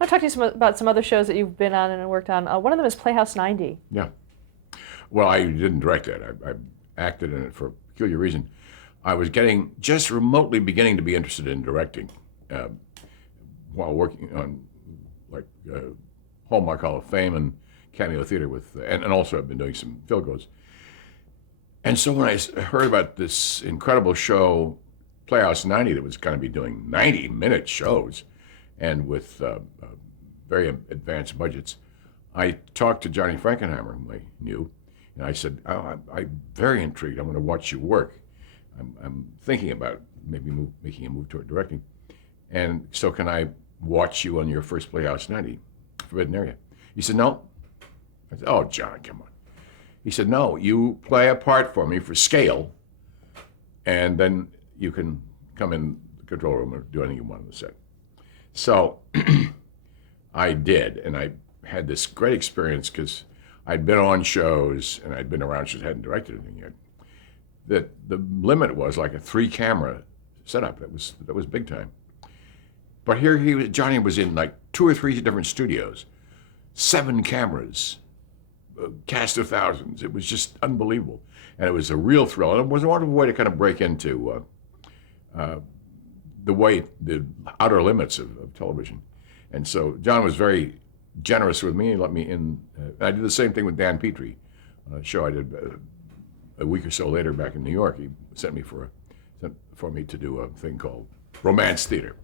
I'll talk to you about some other shows that you've been on and worked on. One of them is Playhouse 90. Yeah. Well, I didn't direct that. I acted in it for a peculiar reason. I was getting just remotely beginning to be interested in directing uh, while working on like Hallmark Hall of Fame and Cameo Theater with, and also I've been doing some Philgoes. And so when heard about this incredible show, Playhouse 90, that was going to be doing 90-minute shows and with very advanced budgets, I talked to Johnny Frankenheimer, whom I knew, and I said, I'm very intrigued. I want to watch you work. I'm thinking about maybe making a move toward directing. And so can I watch you on your first Playhouse 90, Forbidden Area? He said, no. I said, oh, John, come on. He said, no, you play a part for me for scale, and then you can come in the control room or do anything you want on the set. So I did, and I had this great experience because I'd been on shows and I'd been around shows, hadn't directed anything yet. That the limit was like a 3-camera setup. That was big time. But here Johnny was in like 2 or 3 different studios, 7 cameras, a cast of thousands. It was just unbelievable, and it was a real thrill. And it was a wonderful way to kind of break into the outer limits of television. And so John was very generous with me and let me in. I did the same thing with Dan Petrie, a show I did a week or so later back in New York. He sent me for me to do a thing called Romance Theater.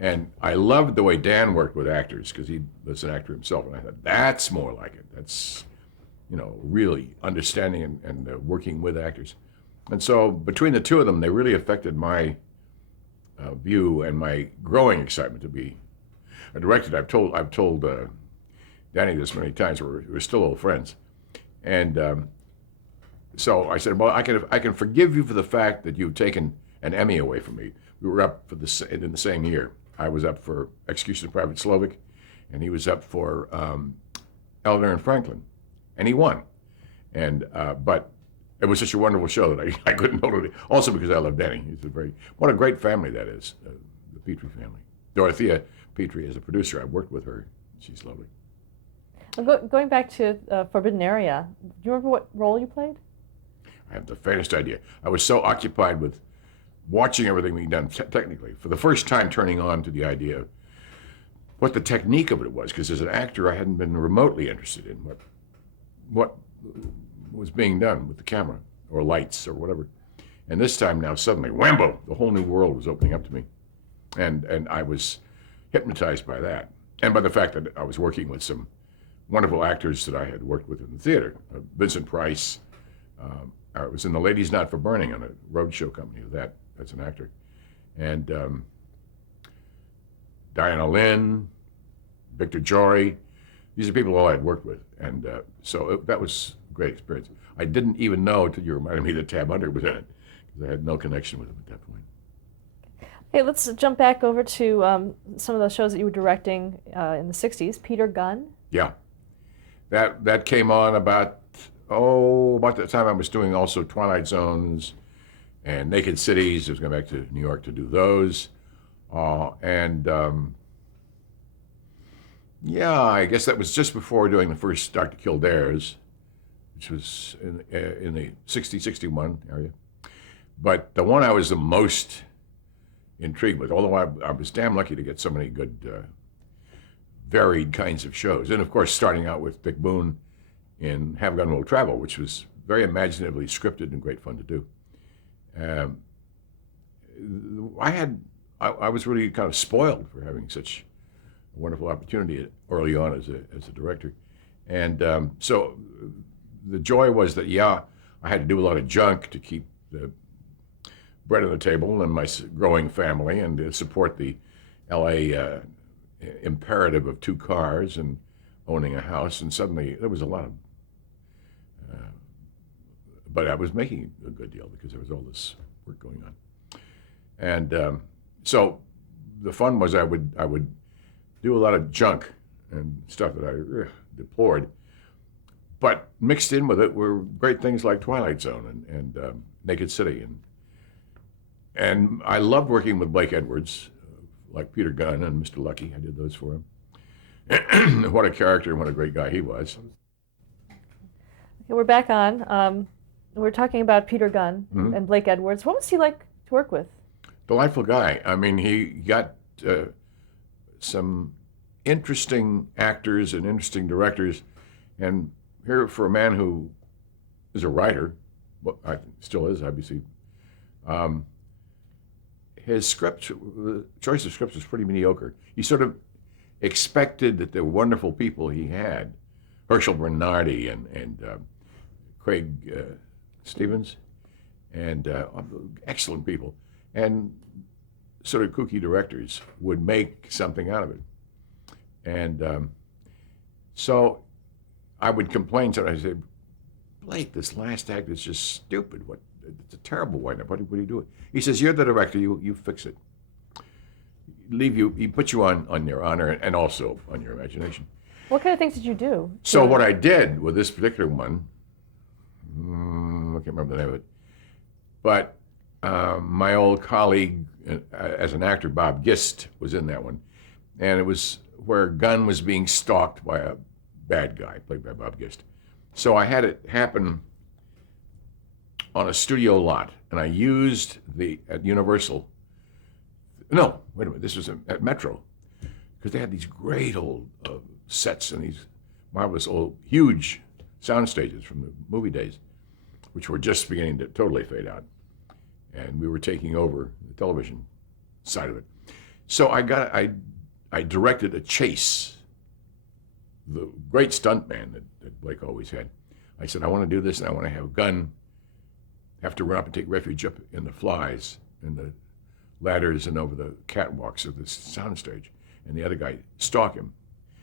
And I loved the way Dan worked with actors because he was an actor himself. And I thought, that's more like it. That's, really understanding and working with actors. And so between the two of them, they really affected my view and my growing excitement to be a director. I've told Danny this many times. We're still old friends. And so I said, well, I can forgive you for the fact that you've taken an Emmy away from me. We were up in the same year. I was up for Execution of Private Slovic, and he was up for Eleanor and Franklin, and he won. And but it was such a wonderful show that I couldn't hold it. Also because I love Danny. What a great family that is, the Petrie family. Dorothea Petrie is a producer. I worked with her. She's lovely. Going back to Forbidden Area, do you remember what role you played? I have the faintest idea. I was so occupied with watching everything being done technically, for the first time turning on to the idea of what the technique of it was, because as an actor I hadn't been remotely interested in what was being done with the camera or lights or whatever. And this time now suddenly, whambo, the whole new world was opening up to me. And I was hypnotized by that. And by the fact that I was working with some wonderful actors that I had worked with in the theater. Vincent Price, I was in The Ladies Not for Burning on a roadshow company with that as an actor. And Diana Lynn, Victor Jory, these are people all I had worked with. And so that was a great experience. I didn't even know until you reminded me that Tab Hunter was in it, because I had no connection with him at that point. Hey, let's jump back over to some of the shows that you were directing in the 60s. Peter Gunn. Yeah. That came on about the time I was doing also Twilight Zones and Naked Cities. I was going back to New York to do those. I guess that was just before doing the first Dr. Kildare's, which was in the 60, 61 area. But the one I was the most intrigued with, although I was damn lucky to get so many good varied kinds of shows. And of course, starting out with Dick Boone in Have Gun Will Travel, which was very imaginatively scripted and great fun to do. I was really kind of spoiled for having such a wonderful opportunity early on as a director. And so the joy was that, I had to do a lot of junk to keep the bread on the table and my growing family and to support the LA imperative of 2 cars and owning a house. And suddenly there was a lot of, but I was making a good deal because there was all this work going on. And so the fun was I would do a lot of junk and stuff that I deplored, but mixed in with it were great things like Twilight Zone and Naked City. And I loved working with Blake Edwards, like Peter Gunn and Mr. Lucky. I did those for him. What a character and what a great guy he was. Okay, we're back on. We're talking about Peter Gunn Mhm. and Blake Edwards. What was he like to work with? Delightful guy. I mean, he got some interesting actors and interesting directors. And here, for a man who is a writer, well, I still is, obviously, um, his script, the choice of scripts was pretty mediocre. He sort of expected that the wonderful people he had, Herschel Bernardi and Craig Stevens, and excellent people, and sort of kooky directors would make something out of it. And so I would complain sometimes. I said, Blake, this last act is just stupid. What? It's a terrible wind-up. What are you doing? He says, you're the director. You fix it. He puts you on your honor and also on your imagination. What kind of things did you do? So what I did with this particular one, I can't remember the name of it, but my old colleague as an actor, Bob Gist, was in that one. And it was where Gunn was being stalked by a bad guy, played by Bob Gist. So I had it happen on a studio lot, and I used at Universal. No, wait a minute, this was at Metro, because they had these great old sets and these marvelous old, huge sound stages from the movie days, which were just beginning to totally fade out. And we were taking over the television side of it. So I directed a chase, the great stuntman that Blake always had. I said, I want to do this, and I want to have Gunn have to run up and take refuge up in the flies and the ladders and over the catwalks of this soundstage, and the other guy stalk him.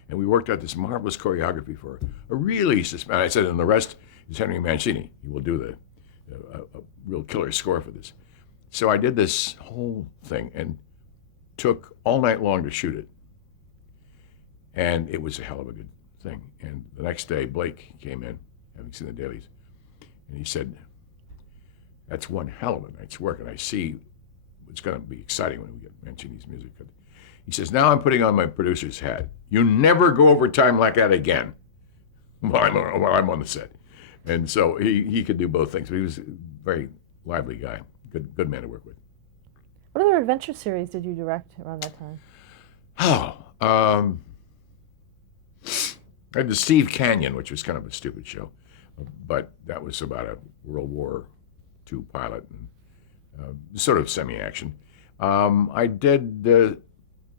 And we worked out this marvelous choreography for a really I said, and the rest is Henry Mancini. He will do a real killer score for this. So I did this whole thing and took all night long to shoot it. And it was a hell of a good thing. And the next day, Blake came in, having seen the dailies, and he said, that's one hell of a night's work, and I see it's going to be exciting when we get Mancini's music. He says, now I'm putting on my producer's hat. You never go over time like that again while I'm on the set. And so he could do both things. But he was a very lively guy, good man to work with. What other adventure series did you direct around that time? I had the Steve Canyon, which was kind of a stupid show, but that was about a World War II pilot and sort of semi-action. I did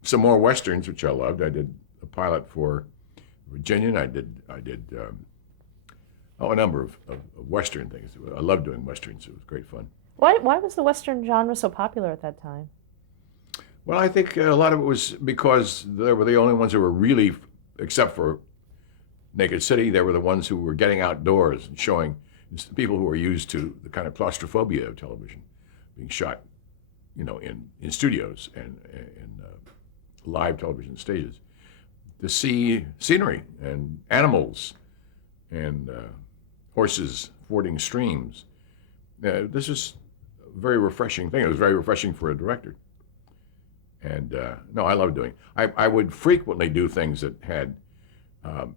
some more westerns, which I loved. I did a pilot for Virginian. I did a number of western things. I loved doing westerns. It was great fun. Why was the western genre so popular at that time? Well, I think a lot of it was because they were the only ones who were really, except for Naked City, they were the ones who were getting outdoors and showing people who were used to the kind of claustrophobia of television, being shot, in studios and in live television stages, to see scenery and animals and horses fording streams. This is a very refreshing thing. It was very refreshing for a director. And no, I love doing it. I would frequently do things that had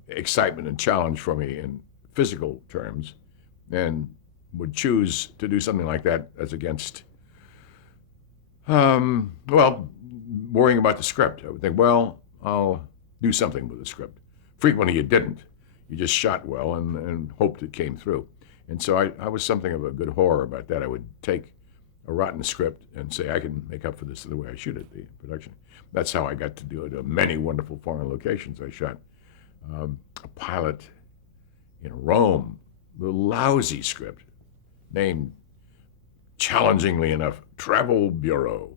excitement and challenge for me in physical terms, and would choose to do something like that as against, worrying about the script. I would think, well, I'll do something with the script. Frequently you didn't. You just shot well and hoped it came through. And so I was something of a good horror about that. I would take a rotten script and say, I can make up for this the way I shoot it, the production. That's how I got to do it at many wonderful foreign locations. I shot a pilot in Rome, the lousy script, named, challengingly enough, Travel Bureau.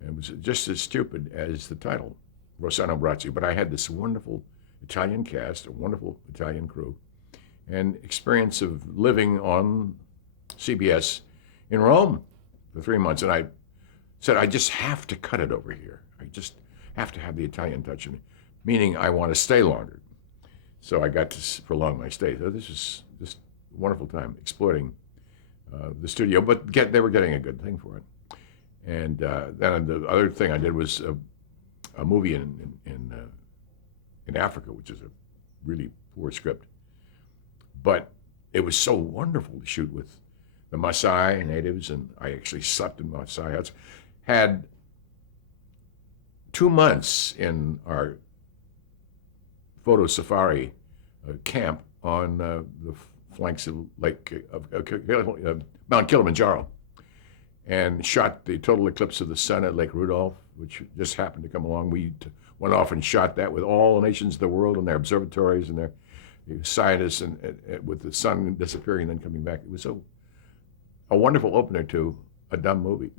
And it was just as stupid as the title, Rossano Brazzi. But I had this wonderful Italian cast, a wonderful Italian crew, and experience of living on CBS in Rome for 3 months. And I said, I just have to cut it over here. I just have to have the Italian touch in it, meaning I want to stay longer. So I got to prolong my stay. So this was just a wonderful time exploiting the studio, but they were getting a good thing for it. And then the other thing I did was a movie in in Africa, which is a really poor script. But it was so wonderful to shoot with the Maasai natives, and I actually slept in Maasai huts. Had 2 months in our photo safari camp on the flanks of Mount Kilimanjaro, and shot the total eclipse of the sun at Lake Rudolph, which just happened to come along. We went off and shot that with all the nations of the world and their observatories and their scientists, and with the sun disappearing and then coming back. It was a wonderful opener to a dumb movie.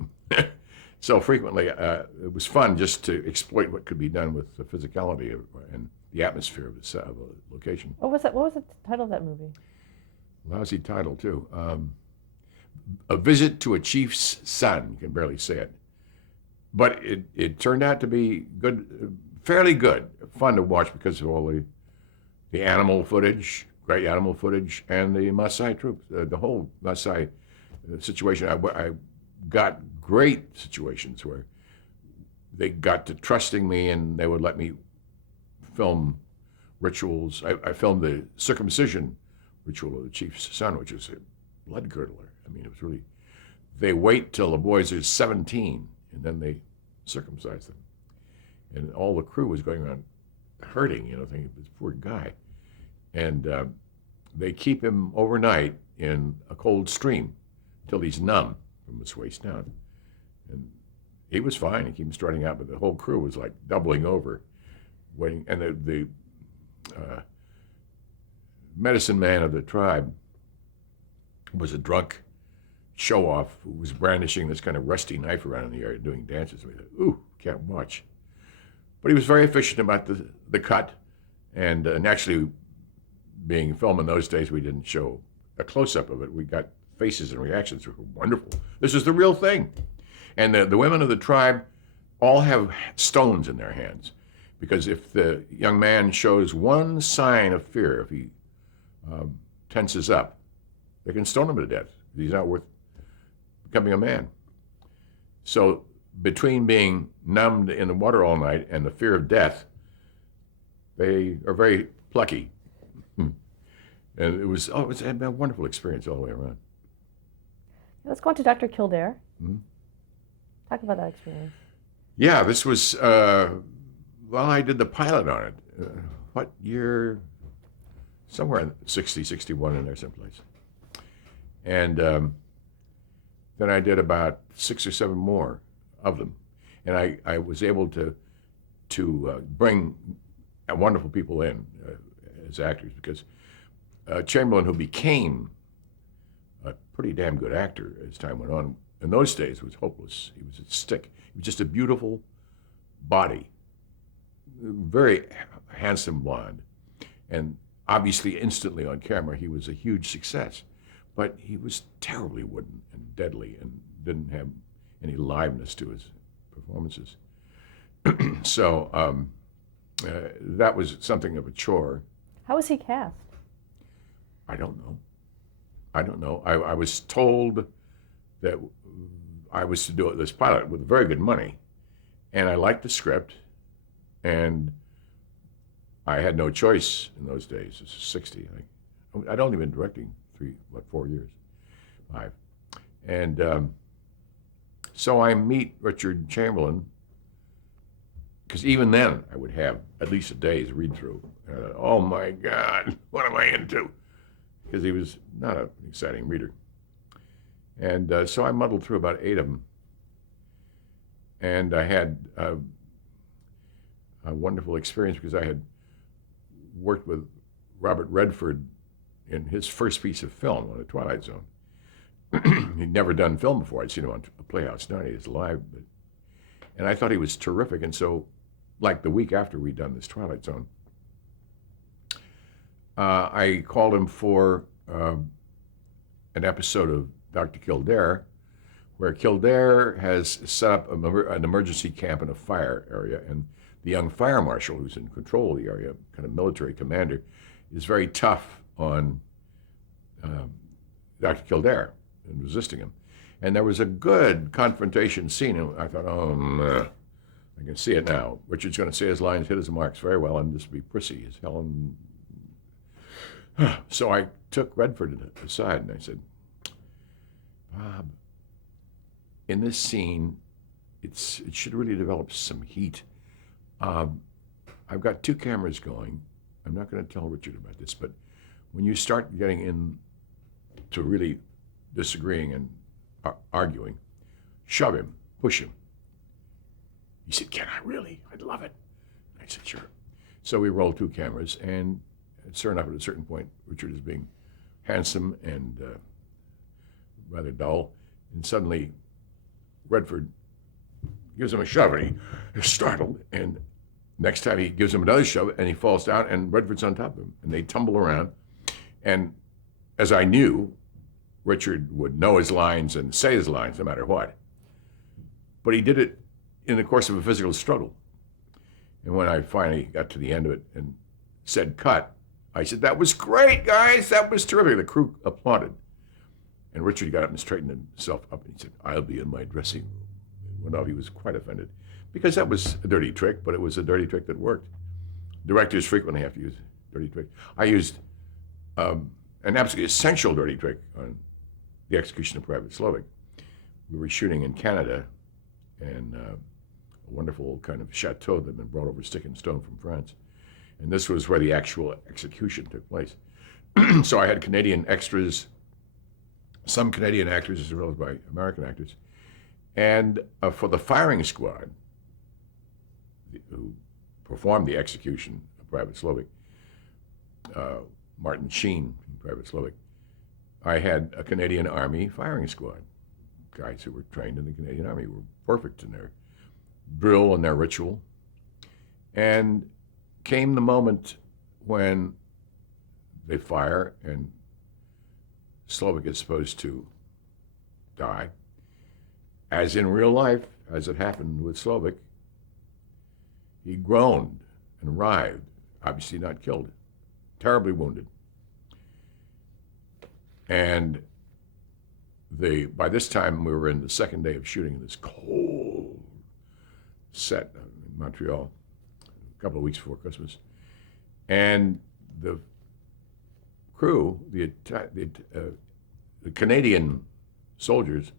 So frequently, it was fun just to exploit what could be done with the physicality and the atmosphere of a location. What was that? What was the title of that movie? Lousy title, too. A Visit to a Chief's Son. You can barely say it. But it turned out to be good, fairly good, fun to watch because of all the animal footage, great animal footage, and the Maasai troops, the whole Maasai situation. I got great situations where they got to trusting me and they would let me film rituals. I filmed the circumcision ritual of the chief's son, which is a blood curdler. I mean, it was really, they wait till the boys are 17 and then they circumcise them. And all the crew was going around hurting, thinking, this poor guy. And they keep him overnight in a cold stream till he's numb from his waist down. And he was fine. He came starting out, but the whole crew was like doubling over, waiting. And the medicine man of the tribe was a drunk show-off who was brandishing this kind of rusty knife around in the area, doing dances. We thought, ooh, can't watch. But he was very efficient about the cut, and naturally, being film in those days, we didn't show a close-up of it. We got faces and reactions, which were wonderful. This is the real thing. And the women of the tribe all have stones in their hands, because if the young man shows one sign of fear, if he tenses up, they can stone him to death. He's not worth becoming a man. So between being numbed in the water all night and the fear of death, they are very plucky. And it was a wonderful experience all the way around. Let's go on to Dr. Kildare. Mm-hmm. Talk about that experience. Yeah, this was, I did the pilot on it. What year? Somewhere in 60, 61 in there someplace. And then I did about 6 or 7 more of them. And I was able to bring wonderful people in as actors, because Chamberlain, who became a pretty damn good actor as time went on, in those days was hopeless. He was a stick. He was just a beautiful body, very handsome blonde, and obviously instantly on camera he was a huge success. But he was terribly wooden and deadly and didn't have any liveness to his performances. So that was something of a chore. How was he cast? I don't know. I was told that I was to do this pilot with very good money, and I liked the script, and I had no choice in those days. This is 60. I'd only been directing 4 years, 5. And so I meet Richard Chamberlain, because even then I would have at least a day's read through. Oh my God, what am I into? Because he was not an exciting reader. And so I muddled through about 8 of them. And I had a wonderful experience, because I had worked with Robert Redford in his first piece of film on The Twilight Zone. He'd never done film before. I'd seen him on Playhouse 90 as live. And I thought he was terrific. And so, like the week after we'd done this Twilight Zone, I called him for an episode of Dr. Kildare, where Kildare has set up an emergency camp in a fire area, and the young fire marshal who's in control of the area, kind of military commander, is very tough on Dr. Kildare and resisting him. And there was a good confrontation scene, and I thought, oh, no, I can see it now. Richard's going to say his lines, hit his marks very well, and just be prissy as hell. So I took Redford aside and I said, Bob, in this scene, it should really develop some heat. I've got 2 cameras going. I'm not going to tell Richard about this, but when you start getting into really disagreeing and arguing, shove him, push him. He said, can I really? I'd love it. I said, sure. So we rolled 2 cameras, and sure enough, at a certain point, Richard is being handsome and rather dull, and suddenly Redford gives him a shove, and he is startled, and next time he gives him another shove, and he falls down, and Redford's on top of him, and they tumble around. And as I knew, Richard would know his lines and say his lines no matter what. But he did it in the course of a physical struggle. And when I finally got to the end of it and said cut, I said, that was great, guys. That was terrific. The crew applauded. And Richard got up and straightened himself up, and he said, I'll be in my dressing room. Well, no, he was quite offended, because that was a dirty trick, but it was a dirty trick that worked. Directors frequently have to use dirty tricks. I used an absolutely essential dirty trick on The Execution of Private Slovik. We were shooting in Canada, and a wonderful kind of chateau that had been brought over stick and stone from France. And this was where the actual execution took place. So I had Canadian extras, some Canadian actors as well as by American actors. And for the firing squad, who performed the execution of Private Slovik, Martin Sheen from Private Slovik, I had a Canadian Army firing squad. Guys who were trained in the Canadian Army, were perfect in their drill and their ritual. And came the moment when they fire and Slovik is supposed to die. As in real life, as it happened with Slovik, he groaned and writhed, obviously not killed, terribly wounded. And by this time, we were in the second day of shooting in this cold set in Montreal, a couple of weeks before Christmas. And the crew, the Canadian soldiers,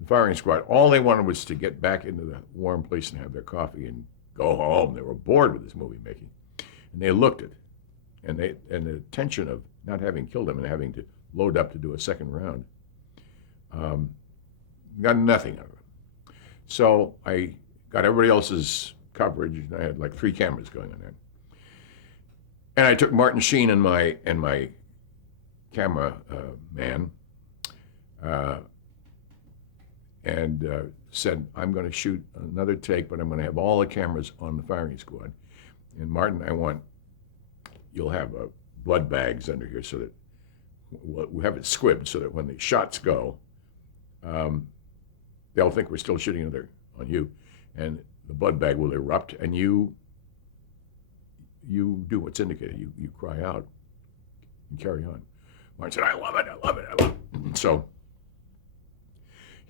the firing squad, all they wanted was to get back into the warm place and have their coffee and go home. They were bored with this movie making. And they looked at it. And the tension of not having killed him and having to load up to do a second round, got nothing out of it. So I got everybody else's coverage, and I had like 3 cameras going on there. And I took Martin Sheen and my camera man, and said, I'm going to shoot another take, but I'm going to have all the cameras on the firing squad. And Martin, you'll have blood bags under here so that we'll have it squibbed so that when the shots go, they'll think we're still shooting on you, and the blood bag will erupt, and you do what's indicated. You cry out and carry on. Martin said, I love it, I love it, I love it. And so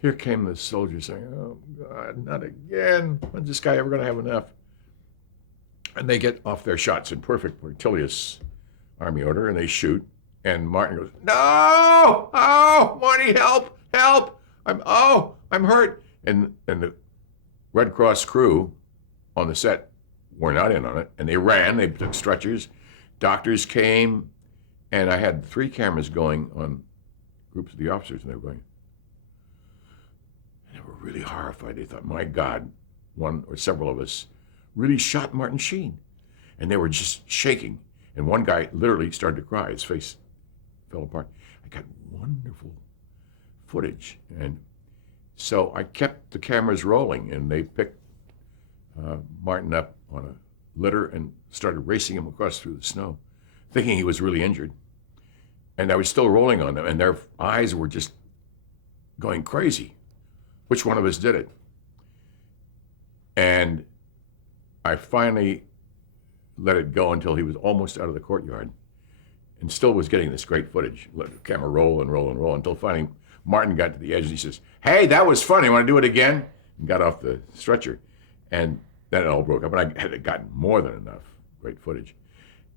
here came the soldiers saying, oh, God, not again. When's this guy ever going to have enough? And they get off their shots in perfect Portilius Army order, and they shoot. And Martin goes, no! Oh, Marty, help! Help! I'm hurt. And the Red Cross crew on the set were not in on it, and they ran. They took stretchers. Doctors came, and I had 3 cameras going on groups of the officers, and they were going. And they were really horrified. They thought, my God, one or several of us really shot Martin Sheen. And they were just shaking. And one guy literally started to cry. His face fell apart. I got wonderful footage. And so I kept the cameras rolling, and they picked Martin up on a litter and started racing him across through the snow, thinking he was really injured. And I was still rolling on them, and their eyes were just going crazy. Which one of us did it? And I finally let it go until he was almost out of the courtyard and still was getting this great footage. Let the camera roll and roll and roll until finally Martin got to the edge and he says, hey, that was funny. Want to do it again? And got off the stretcher. And then it all broke up, and I had gotten more than enough great footage.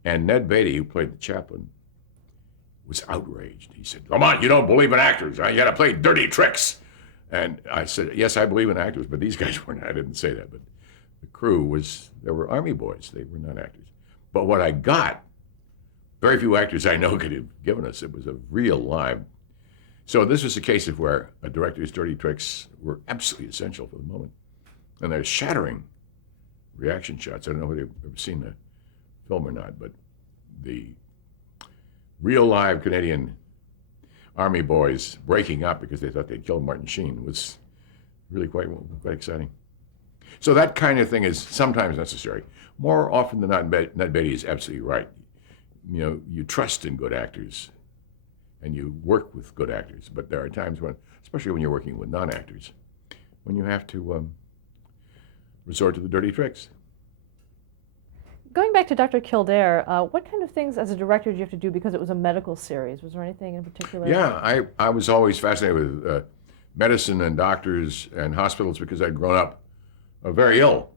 And Ned Beatty, who played the chaplain, was outraged. He said, "Lamont, you don't believe in actors. Huh? You got to play dirty tricks." And I said, "Yes, I believe in actors, but these guys weren't." I didn't say that, but the crew they were Army boys. They were not actors. But what I got, very few actors I know could have given us. It was a real live. So this was a case of where a director's dirty tricks were absolutely essential for the moment. And they're shattering reaction shots. I don't know if you've ever seen the film or not, but the real live Canadian Army boys breaking up because they thought they'd killed Martin Sheen was really quite exciting. So that kind of thing is sometimes necessary. More often than not, Ned Beatty is absolutely right. You know, you trust in good actors and you work with good actors, but there are times when, especially when you're working with non-actors, when you have to resort to the dirty tricks. Going back to Dr. Kildare, what kind of things as a director did you have to do because it was a medical series? Was there anything in particular? Yeah, I was always fascinated with medicine and doctors and hospitals because I'd grown up very ill.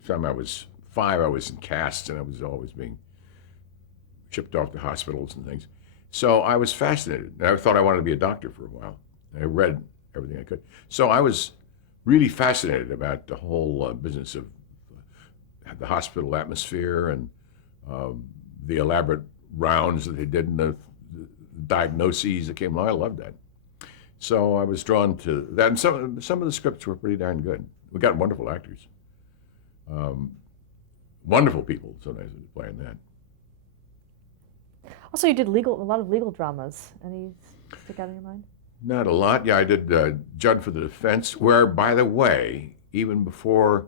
From the time I was 5, I was in casts and I was always being shipped off to hospitals and things. So I was fascinated. And I thought I wanted to be a doctor for a while. I read everything I could. So I was really fascinated about the whole business of the hospital atmosphere and the elaborate rounds that they did and the diagnoses that came along. I loved that. So I was drawn to that. And some of the scripts were pretty darn good. We got wonderful actors. Wonderful people, so nice playing that. Also, you did a lot of legal dramas. Any stick out in your mind? Not a lot. Yeah, I did Judd for the Defense, where, by the way, even before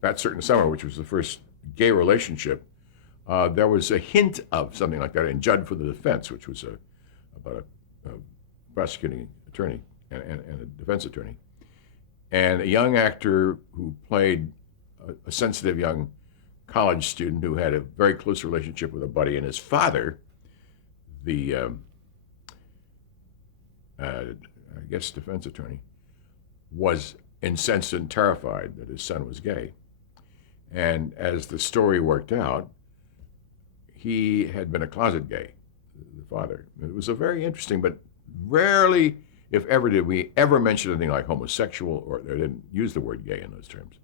That Certain Summer, which was the first gay relationship, there was a hint of something like that in Judd for the Defense, which was about a prosecuting attorney and a defense attorney. And a young actor who played a sensitive young college student who had a very close relationship with a buddy, and his father, the I guess defense attorney, was incensed and terrified that his son was gay. And as the story worked out, he had been a closet gay, the father. It was a very interesting, but rarely, if ever, did we ever mention anything like homosexual, or they didn't use the word gay in those terms.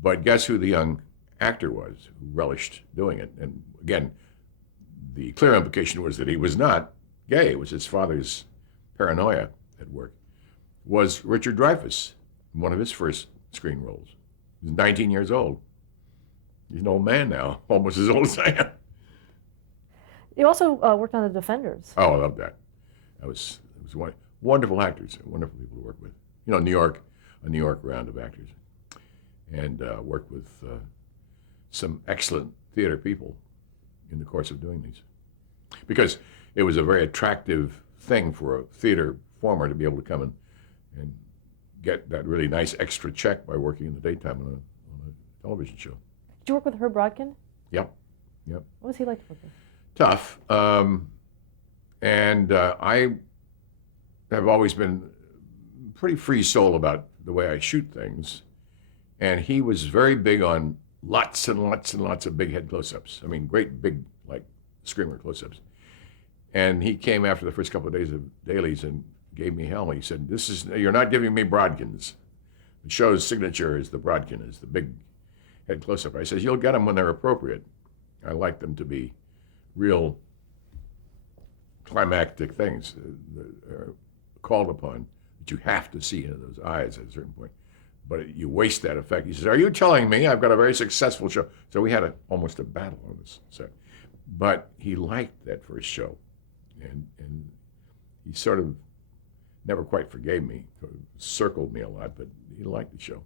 But guess who the young actor was who relished doing it? And again, the clear implication was that he was not gay. It was his father's paranoia at work. Was Richard Dreyfuss, one of his first screen roles. He was 19 years old. He's an old man now, almost as old as I am. You also worked on The Defenders. Oh, I love that. It was wonderful actors, wonderful people to work with. You know, a New York round of actors, and worked with some excellent theater people in the course of doing these, because it was a very attractive thing for a theater performer to be able to come and get that really nice extra check by working in the daytime on a television show. Did you work with Herb Rodkin? Yep. What was he like to work with? Tough. And I have always been pretty free soul about the way I shoot things. And he was very big on lots and lots and lots of big head close-ups. I mean, great big, like, screamer close-ups. And he came after the first couple of days of dailies and gave me hell. He said, you're not giving me Brodkins. The show's signature is the Brodkin, is the big head close-up. I says, you'll get them when they're appropriate. I like them to be real climactic things that are called upon, that you have to see into those eyes at a certain point. But you waste that effect. He says, are you telling me I've got a very successful show? So we had almost a battle on this set. But he liked that first show. And he sort of never quite forgave me, sort of circled me a lot, but he liked the show.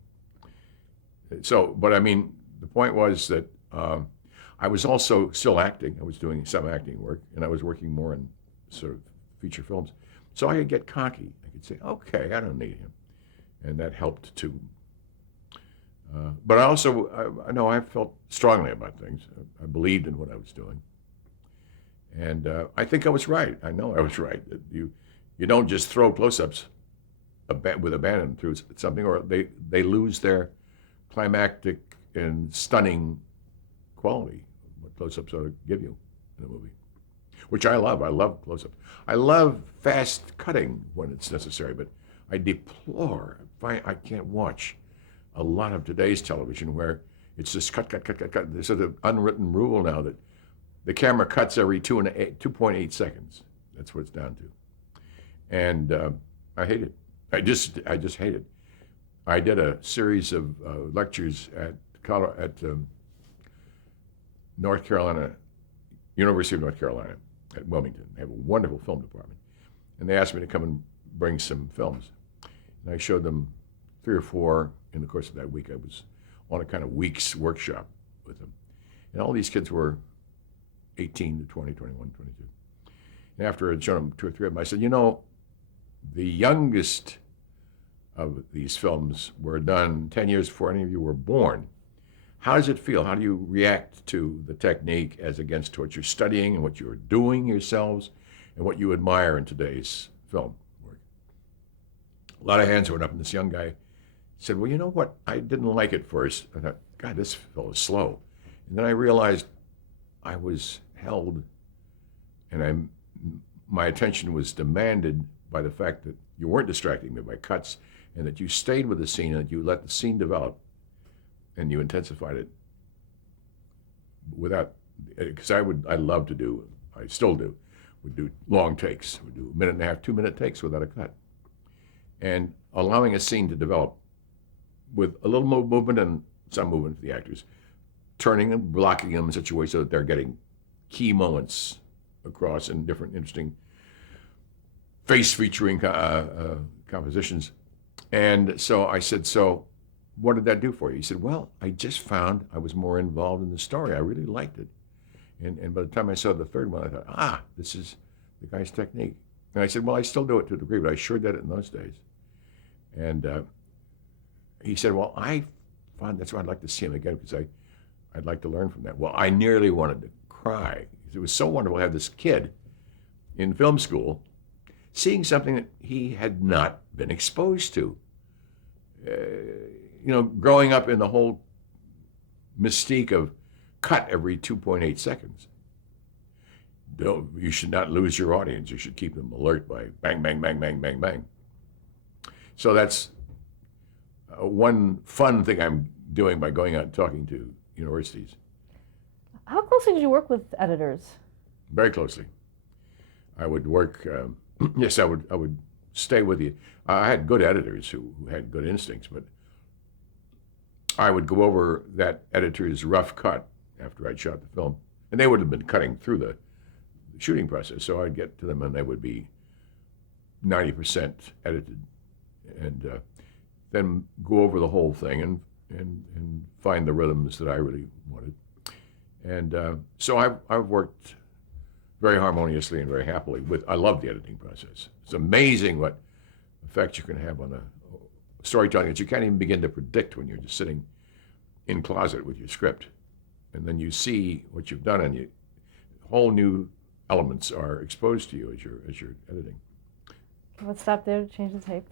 So, but I mean, the point was that I was also still acting. I was doing some acting work, and I was working more in sort of feature films. So I could get cocky. I could say, okay, I don't need him. And that helped too. But I also, I know I felt strongly about things. I believed in what I was doing. And I think I was right. I know I was right. That you don't just throw close-ups with abandon through something, or they lose their climactic in stunning quality, what close-ups ought to give you in a movie, which I love. I love close-ups. I love fast cutting when it's necessary, but I deplore, I can't watch a lot of today's television where it's just cut, cut, cut, cut, cut. There's an unwritten rule now that the camera cuts every 2.8 seconds. That's what it's down to. And I hate it. I just hate it. I did a series of lectures at North Carolina, University of North Carolina at Wilmington. They have a wonderful film department. And they asked me to come and bring some films. And I showed them 3 or 4 in the course of that week. I was on a kind of week's workshop with them. And all these kids were 18 to 20, 21, 22. And after I'd shown them 2 or 3 of them, I said, you know, the youngest of these films were done 10 years before any of you were born. How does it feel? How do you react to the technique as against to what you're studying and what you're doing yourselves and what you admire in today's film work? A lot of hands went up, and this young guy said, well, you know what? I didn't like it first. I thought, God, this fellow's slow. And then I realized I was held, and my attention was demanded by the fact that you weren't distracting me by cuts, and that you stayed with the scene, and that you let the scene develop, and you intensified it without, because I love to do, I still do, would do long takes, would do 1.5, 2-minute takes without a cut. And allowing a scene to develop with a little more movement and some movement for the actors, turning them, blocking them in such a way so that they're getting key moments across in different interesting face-featuring compositions. And so I said, so what did that do for you? He said, well, I just found I was more involved in the story. I really liked it. And by the time I saw the third one, I thought, this is the guy's technique. And I said, well, I still do it to a degree, but I sure did it in those days. And he said, well, I found that's why I'd like to see him again, because I'd like to learn from that. Well, I nearly wanted to cry. It was so wonderful to have this kid in film school seeing something that he had not been exposed to. Growing up in the whole mystique of cut every 2.8 seconds. You should not lose your audience. You should keep them alert by bang, bang, bang, bang, bang, bang. So that's one fun thing I'm doing by going out and talking to universities. How closely did you work with editors? Very closely. I would work, yes, I would stay with you. I had good editors who had good instincts, but I would go over that editor's rough cut after I'd shot the film. And they would have been cutting through the shooting process, so I'd get to them and they would be 90% edited. And then go over the whole thing and find the rhythms that I really wanted. And so I've worked very harmoniously and very happily I love the editing process. It's amazing what effect you can have on a storytelling that you can't even begin to predict when you're just sitting in closet with your script. And then you see what you've done, and whole new elements are exposed to you as you're editing. Let's stop there to change the tape.